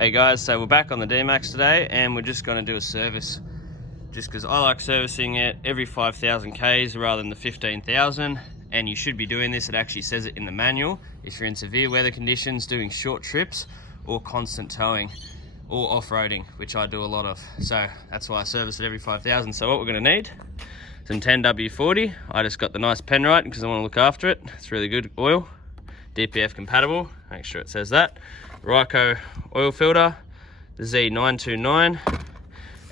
Hey guys, so we're back on the DMAX today and we're just going to do a service. Just because I like servicing it every 5,000 Ks rather than the 15,000, and you should be doing this. It actually says it in the manual if you're in severe weather conditions, doing short trips or constant towing or off-roading, which I do a lot of. So that's why I service it every 5,000. So what we're going to need, some 10W40. I just got the nice Penrite because I want to look after it. It's really good oil, DPF compatible, make sure it says that. Ryco oil filter, the Z929,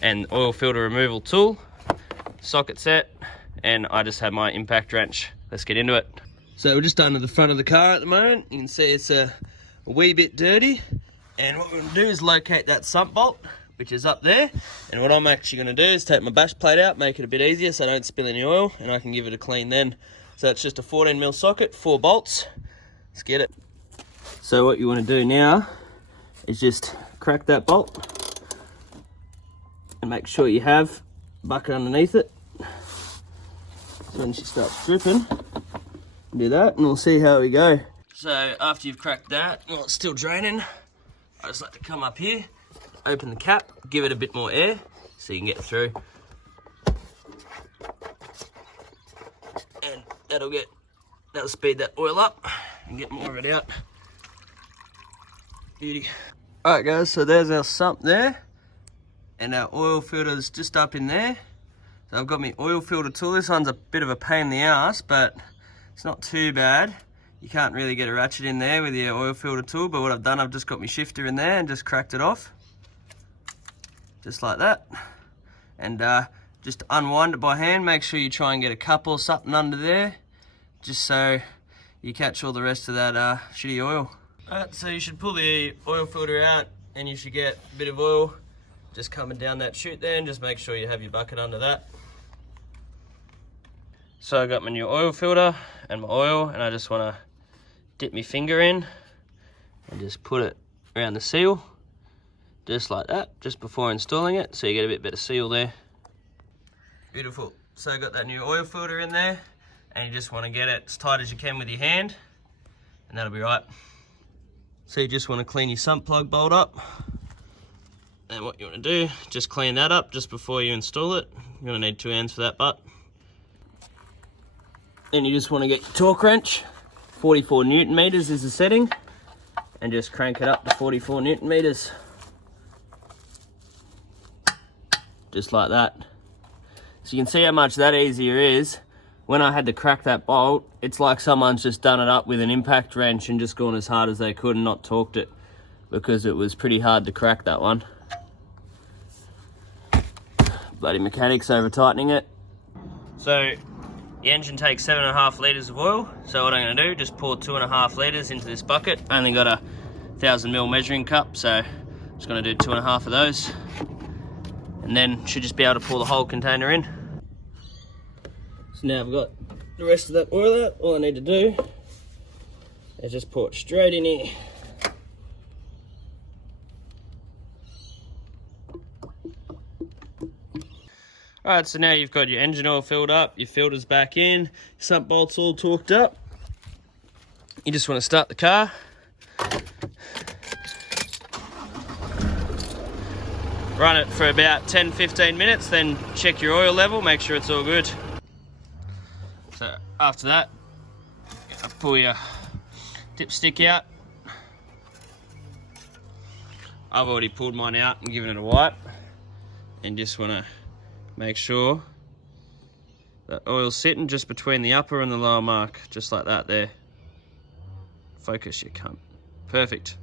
and oil filter removal tool, socket set, and I just have my impact wrench. Let's get into it. So we're just under the front of the car at the moment. You can see it's a wee bit dirty, and what we're going to do is locate that sump bolt, which is up there. And what I'm actually going to do is take my bash plate out, make it a bit easier so I don't spill any oil, and I can give it a clean then. So it's just a 14mm socket, 4 bolts. Let's get it. So what you want to do now is just crack that bolt and make sure you have a bucket underneath it. So when she starts dripping, do that and we'll see how we go. So after you've cracked that, while it's still draining, I just like to come up here, open the cap, give it a bit more air so you can get through. And that'll speed that oil up and get more of it out. Beauty. Alright guys, so there's our sump there, and our oil filter's just up in there. So I've got my oil filter tool. This one's a bit of a pain in the ass, but it's not too bad. You can't really get a ratchet in there with your oil filter tool, but what I've done, I've just got my shifter in there and just cracked it off. Just like that. And just unwind it by hand. Make sure you try and get a cup or something under there, just so you catch all the rest of that shitty oil. Alright, so you should pull the oil filter out and you should get a bit of oil just coming down that chute there, and just make sure you have your bucket under that. So I got my new oil filter and my oil, and I just want to dip my finger in and just put it around the seal, just like that, just before installing it, so you get a bit better seal there. Beautiful. So I got that new oil filter in there, and you just want to get it as tight as you can with your hand, and that'll be right. So you just want to clean your sump plug bolt up, and what you want to do, just clean that up just before you install it. You're going to need 2 hands for that butt. And you just want to get your torque wrench, 44 Newton meters is the setting, and just crank it up to 44 Newton meters. Just like that. So you can see how much that easier is. When I had to crack that bolt, it's like someone's just done it up with an impact wrench and just gone as hard as they could and not torqued it, because it was pretty hard to crack that one. Bloody mechanics over tightening it. So the engine takes 7.5 litres of oil. So what I'm going to do, just pour 2.5 litres into this bucket. I only got a 1000ml measuring cup, so I'm just going to do 2.5 of those. And then should just be able to pour the whole container in. So now I've got the rest of that oil out. All I need to do is just pour it straight in here. Alright, so now you've got your engine oil filled up, your filter's back in, sump bolts all torqued up. You just want to start the car. Run it for about 10-15 minutes, then check your oil level, make sure it's all good. So after that, pull your dipstick out. I've already pulled mine out and given it a wipe, and just want to make sure that oil's sitting just between the upper and the lower mark, just like that there. Focus, you cunt. Perfect.